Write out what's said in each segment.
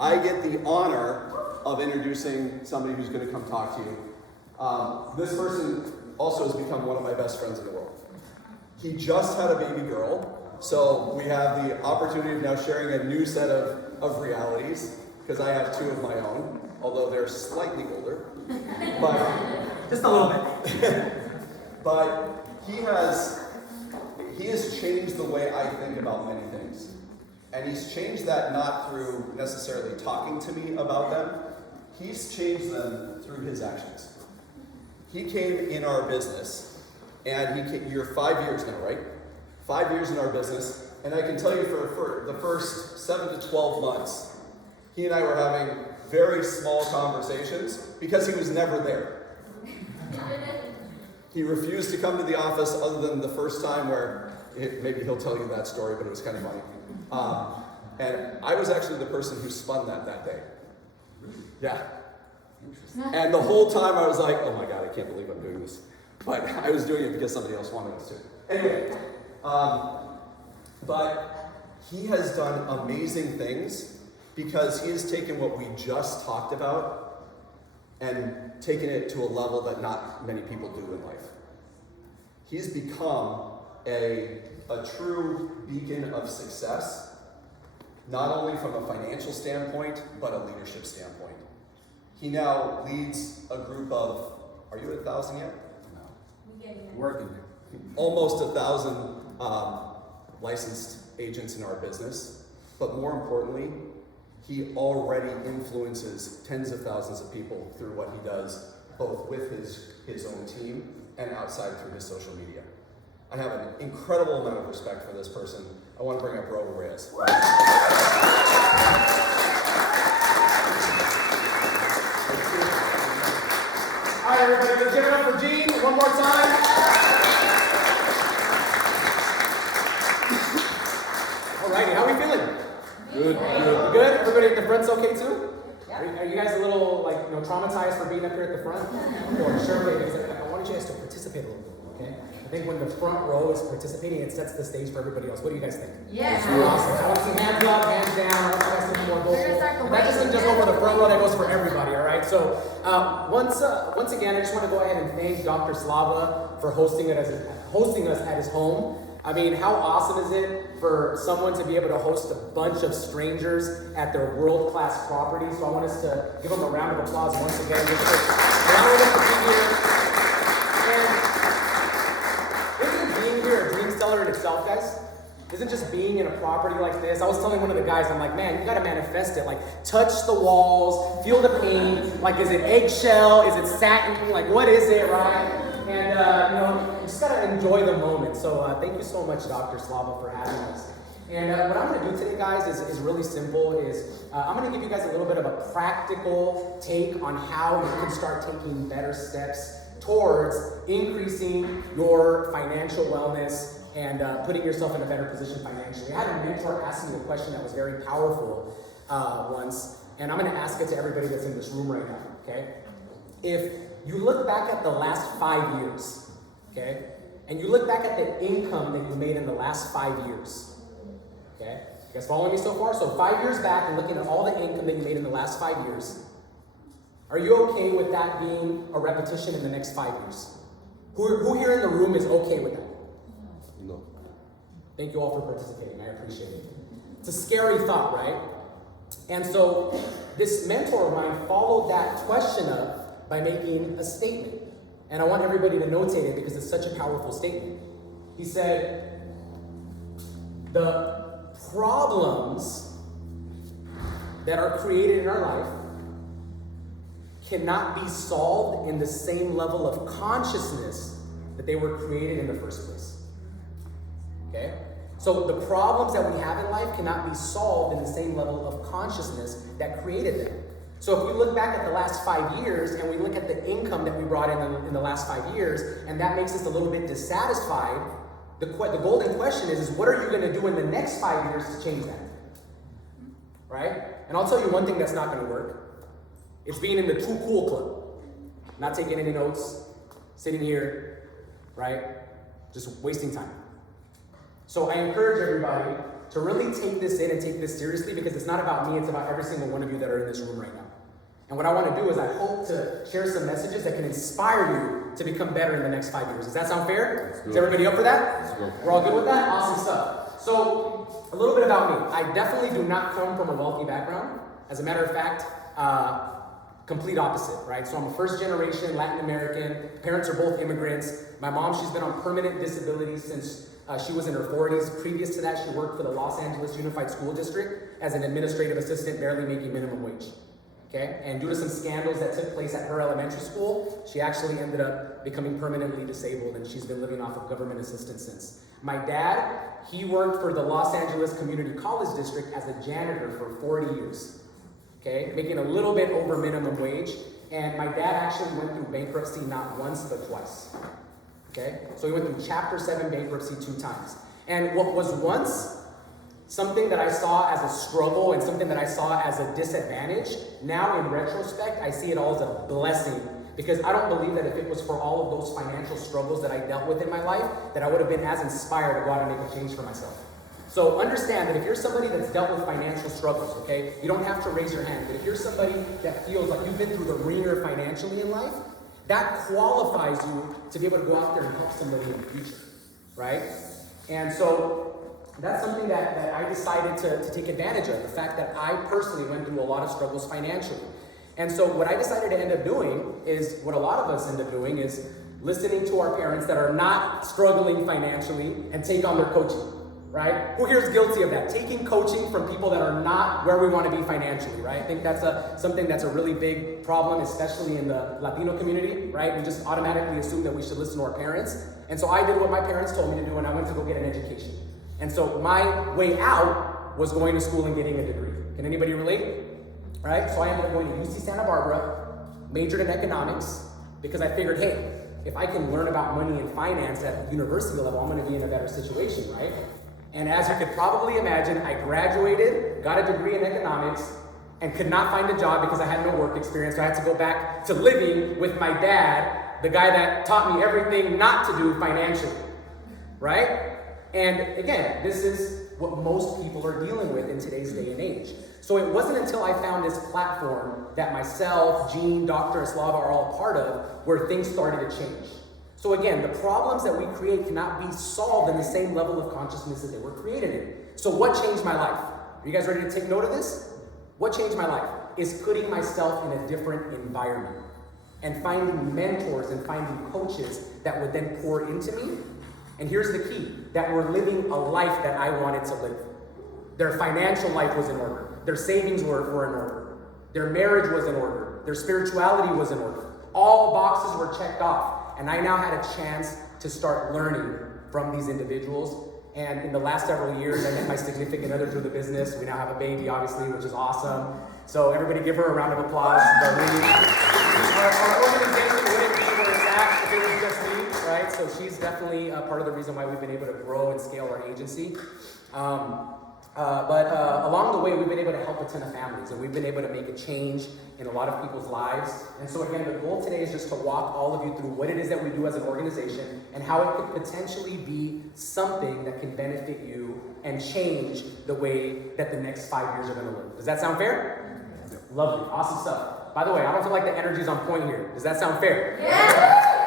I get the honor of introducing somebody who's going to come talk to you. This person also has become one of my best friends in the world. He just had a baby girl, so we have the opportunity of now sharing a new set of realities, because I have two of my own, although they're slightly older. But just a little bit. But he has changed the way I think about many things. And he's changed that not through necessarily talking to me about them. He's changed them through his actions. He came in our business, and you're 5 years now, right? 5 years in our business, and I can tell you for the first 7 to 12 months, he and I were having very small conversations because he was never there. He refused to come to the office other than the first time where, maybe he'll tell you that story, but it was kind of funny. And I was actually the person who spun that day. Yeah. And the whole time I was like, oh my God, I can't believe I'm doing this. But I was doing it because somebody else wanted us to. Anyway, but he has done amazing things because he has taken what we just talked about and taken it to a level that not many people do in life. He's become a true beacon of success, not only from a financial standpoint, but a leadership standpoint. He now leads a group of, are you at 1,000 yet? No. Working. Almost 1,000 licensed agents in our business. But more importantly, he already influences tens of thousands of people through what he does, both with his own team and outside through his social media. I have an incredible amount of respect for this person. I want to bring up Raul Reyes. All right, everybody, let's give it up for Gene one more time. All righty, how are we feeling? Good. Good? Everybody at the front's okay too? Are you guys a little traumatized for being up here at the front? Or sure, because I want you guys to participate a little bit, okay? I think when the front row is participating, it sets the stage for everybody else. What do you guys think? Yes. Awesome. I want to see hands up, hands down. I want you guys to be more vocal. And that doesn't just go for the front row, that goes for everybody, all right? So once again, I just want to go ahead and thank Dr. Slava for hosting us at his home. I mean, how awesome is it for someone to be able to host a bunch of strangers at their world-class property? So I want us to give them a round of applause once again. Just for allowing them to be here. And isn't being here a dream seller in itself, guys? Isn't just being in a property like this? I was telling one of the guys, I'm like, man, you gotta manifest it. Like, touch the walls, feel the paint. Like, is it eggshell? Is it satin? Like, what is it, right? And, you just gotta enjoy the moment. So thank you so much, Dr. Slava, for having us. And what I'm gonna do today, guys, is really simple. I'm gonna give you guys a little bit of a practical take on how you can start taking better steps towards increasing your financial wellness and putting yourself in a better position financially. I had a mentor ask me a question that was very powerful once, and I'm gonna ask it to everybody that's in this room right now, okay? If you look back at the last 5 years, okay, and you look back at the income that you made in the last 5 years, okay? You guys following me so far? So 5 years back and looking at all the income that you made in the last 5 years, are you okay with that being a repetition in the next 5 years? Who here in the room is okay with that? No. Thank you all for participating. I appreciate it. It's a scary thought, right? And so this mentor of mine followed that question up by making a statement. And I want everybody to notate it because it's such a powerful statement. He said, the problems that are created in our life cannot be solved in the same level of consciousness that they were created in the first place. Okay? So the problems that we have in life cannot be solved in the same level of consciousness that created them. So if we look back at the last 5 years and we look at the income that we brought in the last 5 years, and that makes us a little bit dissatisfied, the golden question is what are you going to do in the next 5 years to change that? Right? And I'll tell you one thing that's not going to work. It's being in the too cool club. Not taking any notes, sitting here, right? Just wasting time. So I encourage everybody to really take this in and take this seriously, because it's not about me, it's about every single one of you that are in this room right now. And what I want to do is I hope to share some messages that can inspire you to become better in the next 5 years. Does that sound fair? Is everybody up for that? We're all good with that? Awesome stuff. So, a little bit about me. I definitely do not come from a wealthy background. As a matter of fact, complete opposite, right? So I'm a first generation Latin American. Parents are both immigrants. My mom, she's been on permanent disability since she was in her 40s. Previous to that, she worked for the Los Angeles Unified School District as an administrative assistant, barely making minimum wage. Okay? And due to some scandals that took place at her elementary school, she actually ended up becoming permanently disabled, and she's been living off of government assistance since. My dad, he worked for the Los Angeles Community College District as a janitor for 40 years. Okay? Making a little bit over minimum wage. And my dad actually went through bankruptcy not once, but twice. Okay? So he went through Chapter 7 bankruptcy 2 times. And what was once something that I saw as a struggle and something that I saw as a disadvantage, now in retrospect, I see it all as a blessing, because I don't believe that if it was for all of those financial struggles that I dealt with in my life, that I would have been as inspired to go out and make a change for myself. So understand that if you're somebody that's dealt with financial struggles, okay, you don't have to raise your hand, but if you're somebody that feels like you've been through the ringer financially in life, that qualifies you to be able to go out there and help somebody in the future, right? And so that's something that I decided to take advantage of, the fact that I personally went through a lot of struggles financially. And so what I decided to end up doing is what a lot of us end up doing is listening to our parents that are not struggling financially and take on their coaching, right? Who here is guilty of that? Taking coaching from people that are not where we want to be financially, right? I think that's something that's a really big problem, especially in the Latino community, right? We just automatically assume that we should listen to our parents. And so I did what my parents told me to do, and I went to go get an education. And so my way out was going to school and getting a degree. Can anybody relate? Right? So I ended up going to UC Santa Barbara, majored in economics, because I figured, hey, if I can learn about money and finance at the university level, I'm going to be in a better situation, right? And as you could probably imagine, I graduated, got a degree in economics, and could not find a job because I had no work experience. So I had to go back to living with my dad, the guy that taught me everything not to do financially, right? And again, this is what most people are dealing with in today's day and age. So it wasn't until I found this platform that myself, Gene, Dr. and Slava are all part of, where things started to change. So again, the problems that we create cannot be solved in the same level of consciousness that they were created in. So what changed my life? Are you guys ready to take note of this? What changed my life is putting myself in a different environment and finding mentors and finding coaches that would then pour into me. And here's the key, that were living a life that I wanted to live. Their financial life was in order. Their savings were in order. Their marriage was in order. Their spirituality was in order. All boxes were checked off. And I now had a chance to start learning from these individuals. And in the last several years, I met my significant other through the business. We now have a baby, obviously, which is awesome. So everybody give her a round of applause. Our organization wouldn't be where it's at if it was just me. Right? So she's definitely part of the reason why we've been able to grow and scale our agency. But along the way, we've been able to help a ton of families, and we've been able to make a change in a lot of people's lives. And so again, the goal today is just to walk all of you through what it is that we do as an organization and how it could potentially be something that can benefit you and change the way that the next 5 years are going to look. Does that sound fair? Yeah. Lovely. Awesome stuff. By the way, I don't feel like the energy's on point here. Does that sound fair? Yeah!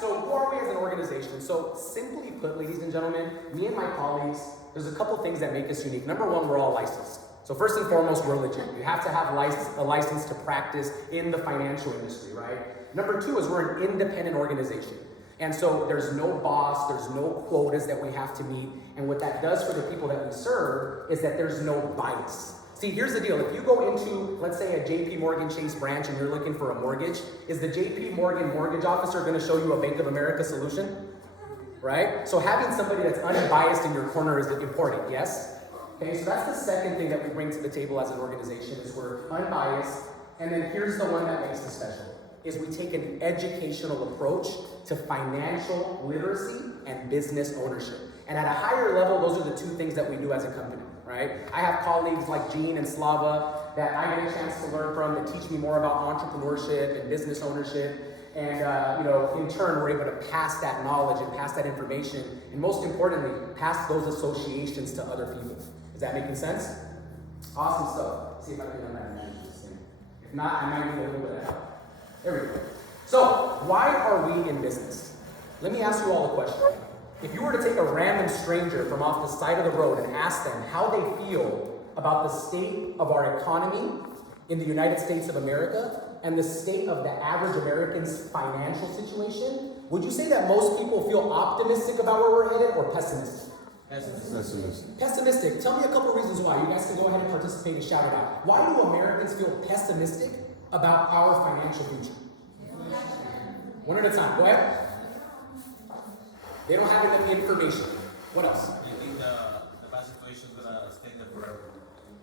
So who are we as an organization? So simply put, ladies and gentlemen, me and my colleagues, there's a couple things that make us unique. Number one, we're all licensed. So first and foremost, we're legit. You have to have a license to practice in the financial industry, right? Number two is we're an independent organization. And so there's no boss, there's no quotas that we have to meet. And what that does for the people that we serve is that there's no bias. See, here's the deal. If you go into, let's say, a JP Morgan Chase branch and you're looking for a mortgage, is the JP Morgan mortgage officer going to show you a Bank of America solution? Right? So having somebody that's unbiased in your corner is important, yes? Okay, so that's the second thing that we bring to the table as an organization is we're unbiased. And then here's the one that makes us special, is we take an educational approach to financial literacy and business ownership. And at a higher level, those are the two things that we do as a company. Right? I have colleagues like Gene and Slava that I get a chance to learn from that teach me more about entrepreneurship and business ownership. And you know, in turn, we're able to pass that knowledge and pass that information, and most importantly, pass those associations to other people. Is that making sense? Awesome stuff. Let's see if I can manage this thing. If not, I might need a little bit of help. There we go. So, why are we in business? Let me ask you all a question. If you were to take a random stranger from off the side of the road and ask them how they feel about the state of our economy in the United States of America and the state of the average American's financial situation, would you say that most people feel optimistic about where we're headed or pessimistic? Pessimistic. Pessimistic. Tell me a couple reasons why. You guys can go ahead and participate and shout it out. Why do Americans feel pessimistic about our financial future? One at a time. Go ahead. They don't have enough information. What else? They think the bad situation is gonna stay there forever.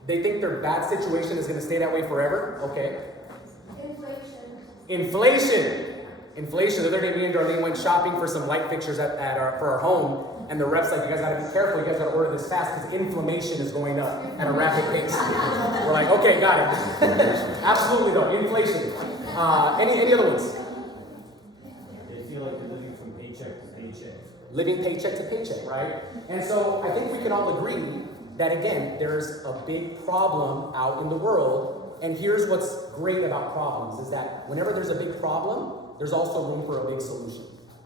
They think their bad situation is going to stay that way forever? Okay. Inflation. The other day, me and Darlene went shopping for some light fixtures for our home, and the rep's like, you guys got to be careful, you guys got to order this fast because inflammation is going up at a rapid pace. We're like, okay, got it. Absolutely though, inflation. Any other ones? They feel like they're living from paycheck to paycheck. Living paycheck to paycheck, right? And so I think we can all agree that, again, there's a big problem out in the world, and here's what's great about problems, is that whenever there's a big problem, there's also room for a big solution,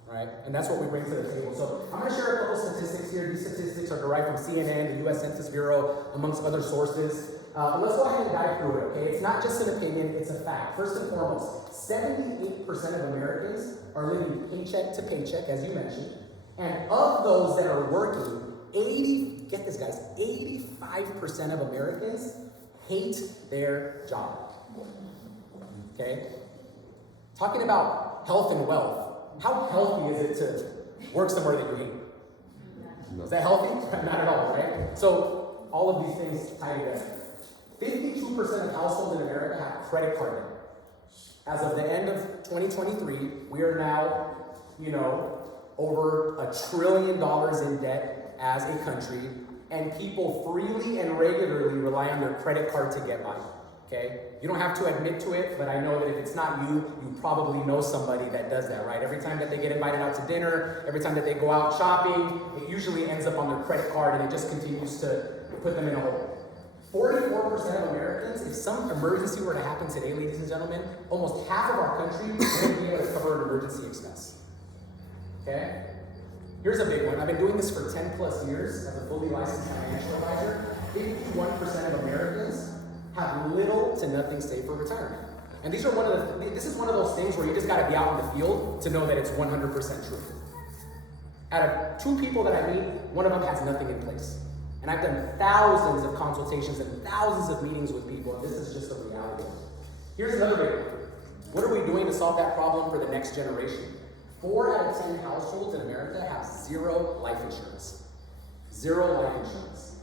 right? And that's what we bring to the table. So I'm going to share a couple statistics here. These statistics are derived from CNN, the U.S. Census Bureau, amongst other sources. Let's go ahead and dive through it, okay? It's not just an opinion, it's a fact. First and foremost, 78% of Americans are living paycheck to paycheck, as you mentioned, and of those that are working, get this guys, 85% of Americans hate their job. Okay? Talking about health and wealth, how healthy is it to work somewhere that you hate? No. Is that healthy? Not at all, right? So, all of these things tie together. 52% of households in America have credit card debt. As of the end of 2023, we are now, over $1 trillion in debt as a country, and people freely and regularly rely on their credit card to get by. Okay? You don't have to admit to it, but I know that if it's not you, you probably know somebody that does that, right? Every time that they get invited out to dinner, every time that they go out shopping, it usually ends up on their credit card, and it just continues to put them in a hole. 44% of Americans, if some emergency were to happen today, ladies and gentlemen, almost half of our country wouldn't be able to cover an emergency expense. Okay? Here's a big one. I've been doing this for 10 plus years as a fully licensed financial advisor. 51% of Americans have little to nothing saved for retirement. And this is one of those things where you just gotta be out in the field to know that it's 100% true. Out of 2 people that I meet, one of them has nothing in place. And I've done thousands of consultations and thousands of meetings with people, and this is just the reality. Here's another big one. What are we doing to solve that problem for the next generation? 4 out of 10 households in America have 0 life insurance. 0 life insurance.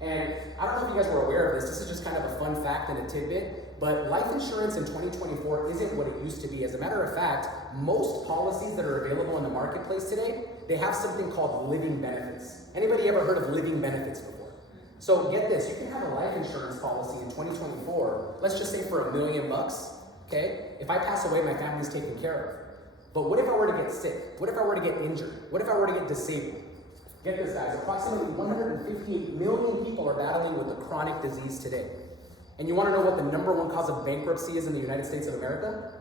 And I don't know if you guys were aware of this. This is just kind of a fun fact and a tidbit, but life insurance in 2024 isn't what it used to be. As a matter of fact, most policies that are available in the marketplace today, they have something called living benefits. Anybody ever heard of living benefits before? So get this, you can have a life insurance policy in 2024, let's just say for $1 million, okay? If I pass away, my family's taken care of. But what if I were to get sick? What if I were to get injured? What if I were to get disabled? Get this, guys, approximately 158 million people are battling with a chronic disease today. And you want to know what the #1 cause of bankruptcy is in the United States of America?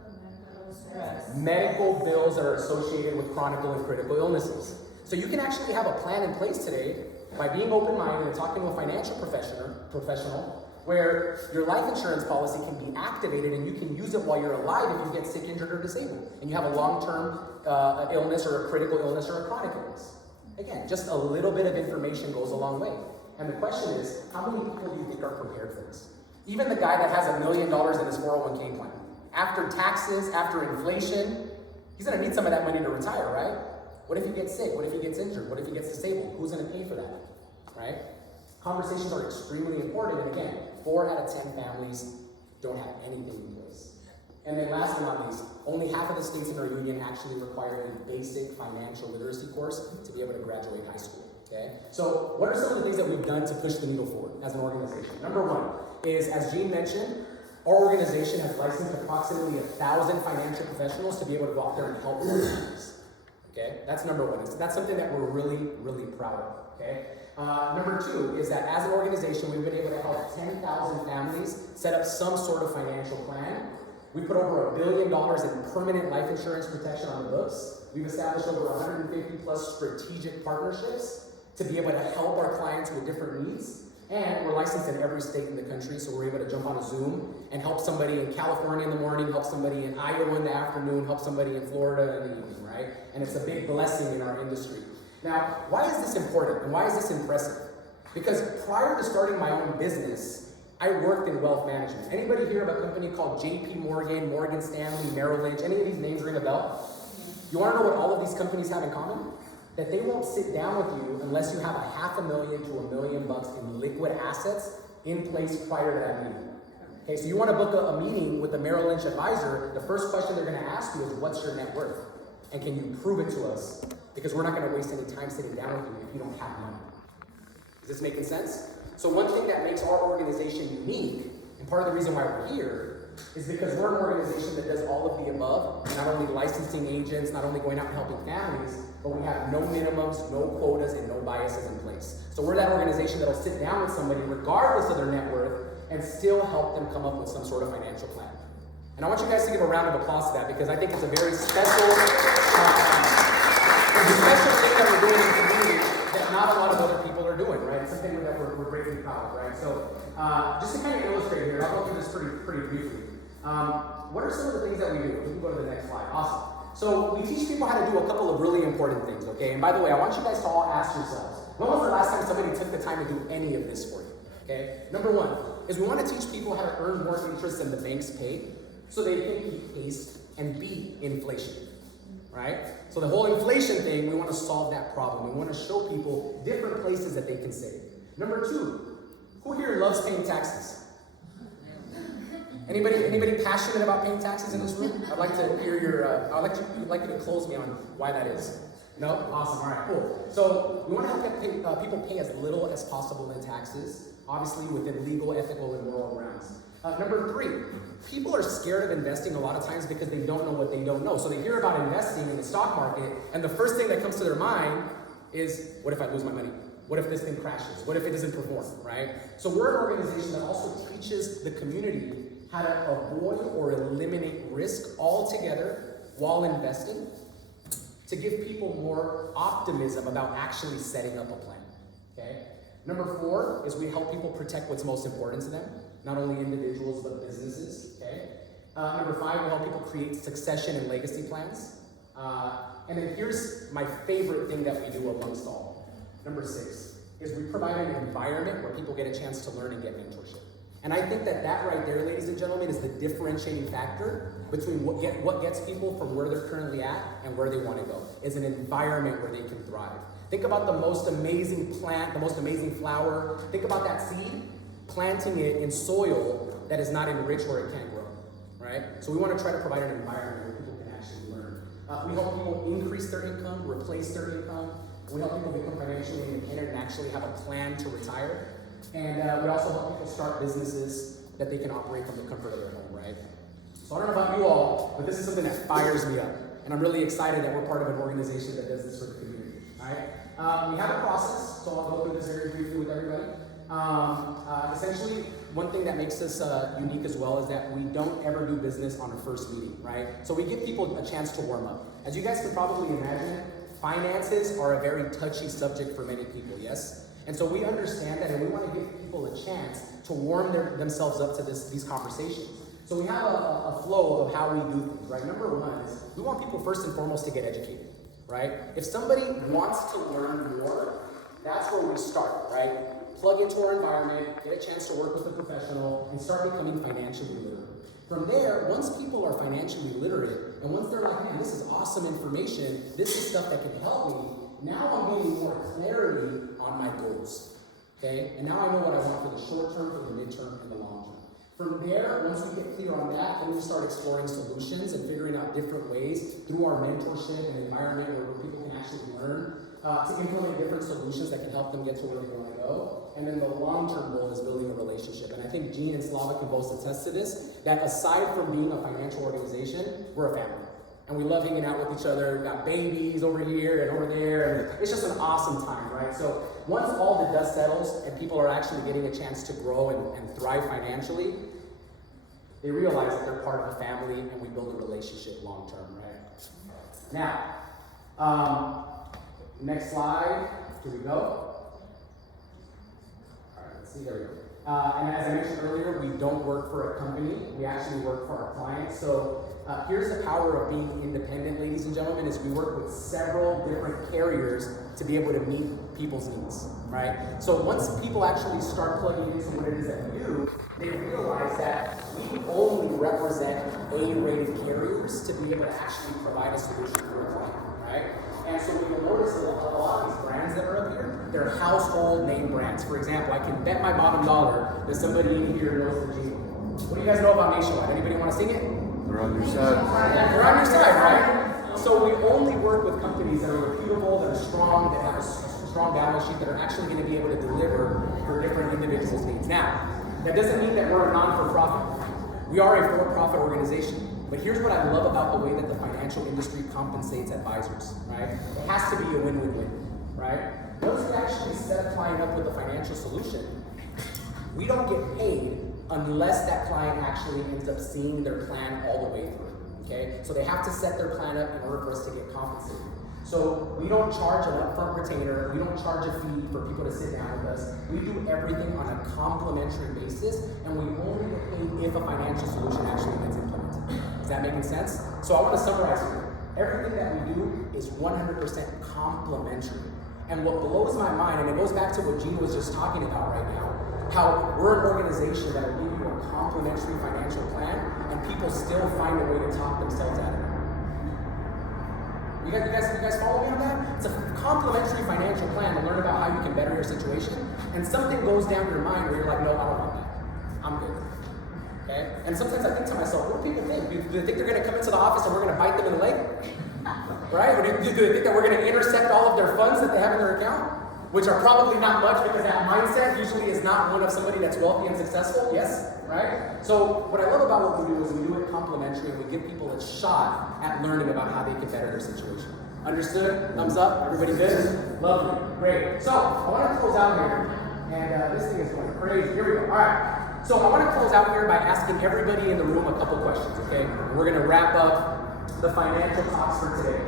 Medical bills that are associated with chronic and critical illnesses. So you can actually have a plan in place today by being open-minded and talking to a financial professional where your life insurance policy can be activated and you can use it while you're alive if you get sick, injured, or disabled. And you have a long-term illness or a critical illness or a chronic illness. Again, just a little bit of information goes a long way. And the question is, how many people do you think are prepared for this? Even the guy that has $1 million in his 401k plan. After taxes, after inflation, he's gonna need some of that money to retire, right? What if he gets sick? What if he gets injured? What if he gets disabled? Who's gonna pay for that, right? Conversations are extremely important, and again, 4 out of 10 families don't have anything in place. And then last but not least, only half of the states in our union actually require a basic financial literacy course to be able to graduate high school, okay? So what are some of the things that we've done to push the needle forward as an organization? #1 is, as Gene mentioned, Our organization has licensed approximately 1,000 financial professionals to be able to go out there and help more families. Okay, that's number one. That's something that we're really, really proud of. Okay. Number two is that as an organization, we've been able to help 10,000 families set up some sort of financial plan. We put over $1 billion in permanent life insurance protection on the books. We've established over 150 plus strategic partnerships to be able to help our clients with different needs. And we're licensed in every state in the country, so we're able to jump on a Zoom and help somebody in California in the morning, help somebody in Iowa in the afternoon, help somebody in Florida in the evening, right? And it's a big blessing in our industry. Now, why is this important and why is this impressive? Because prior to starting my own business, I worked in wealth management. Anybody hear of a company called JP Morgan, Morgan Stanley, Merrill Lynch? Any of these names ring a bell? You want to know what all of these companies have in common? That they won't sit down with you unless you have $500,000 to $1 million in liquid assets in place prior to that meeting. Okay, so you want to book a meeting with a Merrill Lynch advisor, the first question they're going to ask you is, what's your net worth? And can you prove it to us? Because we're not going to waste any time sitting down with you if you don't have money. Is this making sense? So one thing that makes our organization unique, and part of the reason why we're here, is because we're an organization that does all of the above, not only licensing agents, not only going out and helping families, but we have no minimums, no quotas, and no biases in place. So we're that organization that'll sit down with somebody regardless of their net worth and still help them come up with some sort of financial plan. And I want you guys to give a round of applause to that because I think it's a very special thing that we're doing in the community that not a lot of other people are doing, right? It's something that we're greatly proud of, right? So just to kind of illustrate here, I'll go through this pretty briefly. What are some of the things that we do? We can go to the next slide. Awesome. So we teach people how to do a couple of really important things, okay? And by the way, I want you guys to all ask yourselves, when was the last time somebody took the time to do any of this for you, okay? Number one is we want to teach people how to earn more interest than the banks pay so they can keep pace and beat inflation, right? So the whole inflation thing, we want to solve that problem. We want to show people different places that they can save. Number two, who here loves paying taxes? Anybody passionate about paying taxes in this room? I'd like to hear your, I'd like you to close me on why that is. No? Awesome, all right, cool. So we want to help people pay as little as possible in taxes, obviously within legal, ethical, and moral grounds. Number three, people are scared of investing a lot of times because they don't know what they don't know. So they hear about investing in the stock market, and the first thing that comes to their mind is, what if I lose my money? What if this thing crashes? What if it doesn't perform, right? So we're an organization that also teaches the community how to avoid or eliminate risk altogether while investing to give people more optimism about actually setting up a plan, okay? Number four is we help people protect what's most important to them, not only individuals, but businesses, okay? Number five, we help people create succession and legacy plans. And then here's my favorite thing that we do amongst all. Number six is we provide an environment where people get a chance to learn and get mentorship. And I think that right there, ladies and gentlemen, is the differentiating factor between what gets people from where they're currently at and where they want to go, is an environment where they can thrive. Think about the most amazing plant, the most amazing flower. Think about that seed, planting it in soil that is not enriched where it can't grow, right? So we want to try to provide an environment where people can actually learn. We help people increase their income, replace their income. We help people become financially independent and actually have a plan to retire. And we also help people start businesses that they can operate from the comfort of their home, right? So I don't know about you all, but this is something that fires me up. And I'm really excited that we're part of an organization that does this for the community, all right? We have a process, so I'll go through this very briefly with everybody. Essentially, one thing that makes us unique as well is that we don't ever do business on a first meeting, right? So we give people a chance to warm up. As you guys can probably imagine, finances are a very touchy subject for many people, yes? And so we understand that, and we want to give people a chance to warm themselves up to these conversations. So we have a flow of how we do things, right? Number one is we want people first and foremost to get educated, right? If somebody wants to learn more, that's where we start, right? Plug into our environment, get a chance to work with a professional, and start becoming financially literate. From there, once people are financially literate, and once they're like, man, this is awesome information, this is stuff that can help me, now I'm getting more clarity on my goals, okay? And now I know what I want for the short term, for the midterm, and the long term. From there, once we get clear on that, then we start exploring solutions and figuring out different ways through our mentorship and environment where people can actually learn to implement different solutions that can help them get to where they want to go. And then the long-term goal is building a relationship. And I think Gene and Slava can both attest to this, that aside from being a financial organization, we're a family. And we love hanging out with each other. We've got babies over here and over there, and it's just an awesome time, right? So once all the dust settles and people are actually getting a chance to grow and thrive financially, they realize that they're part of a family and we build a relationship long-term, right? Now, next slide. Here we go. All right, let's see, there we go. And as I mentioned earlier, we don't work for a company. We actually work for our clients. So here's the power of being independent, ladies and gentlemen, is we work with several different carriers to be able to meet people's needs, right? So once people actually start plugging into what it is that we do, they realize that we only represent A-rated carriers to be able to actually provide a solution for a client, right? And so you'll notice that a lot of these brands that are up here, they're household name brands. For example, I can bet my bottom dollar that somebody in here knows the G. What do you guys know about Nationwide? Anybody want to sing it? We're on your side. We're on your side, right? So we only work with companies that are reputable, that are strong, that have a strong balance sheet, that are actually going to be able to deliver for different individuals' needs. Now, that doesn't mean that we're a non-for-profit. We are a for-profit organization. But here's what I love about the way that the financial industry compensates advisors, right? It has to be a win-win-win, right? Once we actually set a client up with a financial solution, we don't get paid unless that client actually ends up seeing their plan all the way through, okay? So they have to set their plan up in order for us to get compensated. So we don't charge an upfront retainer, we don't charge a fee for people to sit down with us. We do everything on a complimentary basis, and we only get paid if a financial solution actually gets implemented. Is that making sense? So I want to summarize here. Everything that we do is 100% complimentary. And what blows my mind, and it goes back to what Gene was just talking about right now, how we're an organization that will give you a complimentary financial plan, and people still find a way to talk themselves out of it. You guys follow me on that? It's a complimentary financial plan to learn about how you can better your situation, and something goes down your mind where you're like, no, I don't want that. I'm good. Okay? And sometimes I think to myself, what do people think? Do they think they're going to come into the office and we're going to bite them in the leg? Right? Or do they think that we're going to intercept all of their funds that they have in their account? Which are probably not much, because that mindset usually is not one of somebody that's wealthy and successful. Yes? Right? So what I love about what we do is we do it complimentary, and we give people a shot at learning about how they can better their situation. Understood? Thumbs up? Everybody good? Lovely. Great. So I want to close out here, and this thing is going crazy. Here we go. All right. So I want to close out here by asking everybody in the room a couple questions, okay? We're going to wrap up the financial talks for today.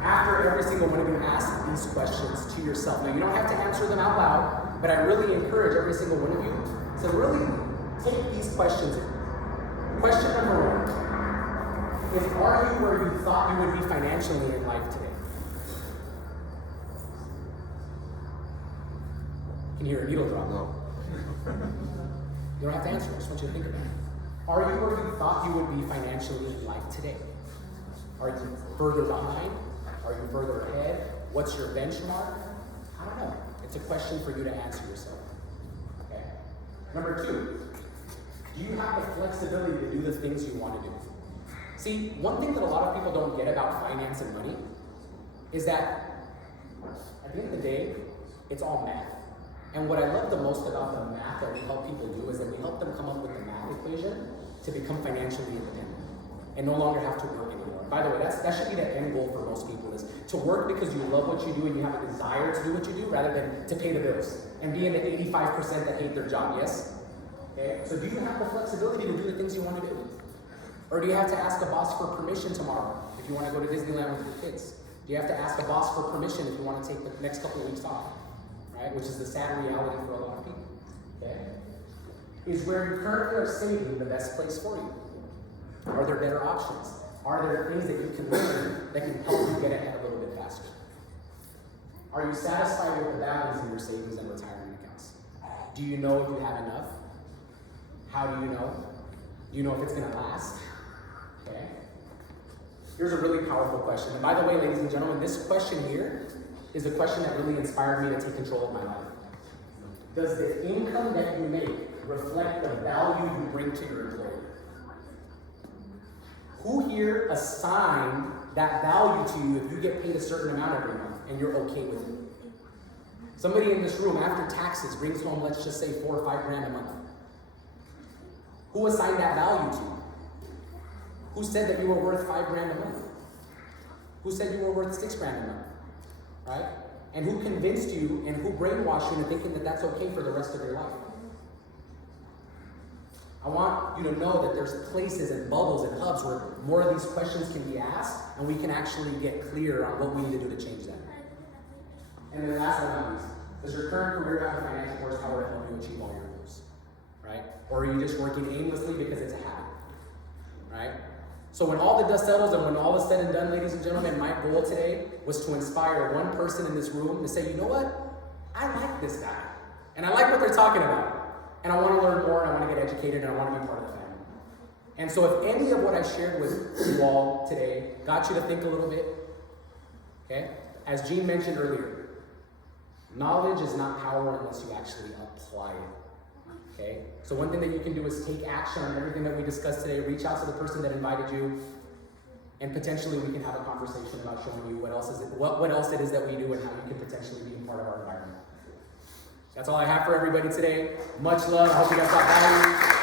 After every single one of you ask these questions to yourself. Now, you don't have to answer them out loud, but I really encourage every single one of you to really take these questions in. Question number 1 is, are you where you thought you would be financially in life today? Can you hear a needle drop? No. You don't have to answer, I just want you to think about it. Are you where you thought you would be financially in life today? Are you further behind? Are you further ahead? What's your benchmark? I don't know. It's a question for you to answer yourself. Okay? Number 2, do you have the flexibility to do the things you want to do? See, one thing that a lot of people don't get about finance and money is that at the end of the day, it's all math. And what I love the most about the math that we help people do is that we help them come up with the math equation to become financially independent and no longer have to work anymore. By the way, that should be the end goal for most people, is to work because you love what you do and you have a desire to do what you do, rather than to pay the bills and be in the 85% that hate their job, yes? Okay, so do you have the flexibility to do the things you want to do? Or do you have to ask a boss for permission tomorrow if you want to go to Disneyland with your kids? Do you have to ask a boss for permission if you want to take the next couple of weeks off? Right? Which is the sad reality for a lot of people. Okay? Is where you currently are saving the best place for you? Are there better options? Are there things that you can learn that can help you get ahead a little bit faster? Are you satisfied with the balance in your savings and retirement accounts? Do you know if you have enough? How do you know? Do you know if it's going to last? Okay. Here's a really powerful question. And by the way, ladies and gentlemen, this question here is a question that really inspired me to take control of my life. Does the income that you make reflect the value you bring to your employer? Who here assigned that value to you if you get paid a certain amount every month? and you're okay with it. Somebody in this room, after taxes, brings home, let's just say, $4 or $5 grand a month. Who assigned that value to you? Who said that you were worth $5 grand a month? Who said you were worth $6 grand a month? Right? And who convinced you and who brainwashed you into thinking that that's okay for the rest of your life? I want you to know that there's places and bubbles and hubs where more of these questions can be asked and we can actually get clear on what we need to do to change that. And then last but not least, does your current career have the financial horsepower to help you achieve all your goals? Right? Or are you just working aimlessly because it's a habit? Right? So when all the dust settles and when all is said and done, ladies and gentlemen, my goal today was to inspire one person in this room to say, you know what? I like this guy. And I like what they're talking about. And I want to learn more, and I want to get educated, and I want to be part of the family. And so if any of what I shared with you all today got you to think a little bit, okay? As Gene mentioned earlier, knowledge is not power unless you actually apply it, okay? So one thing that you can do is take action on everything that we discussed today, reach out to the person that invited you, and potentially we can have a conversation about showing you what else it is that we do and how you can potentially be part of our environment. That's all I have for everybody today. Much love. I hope you guys got value.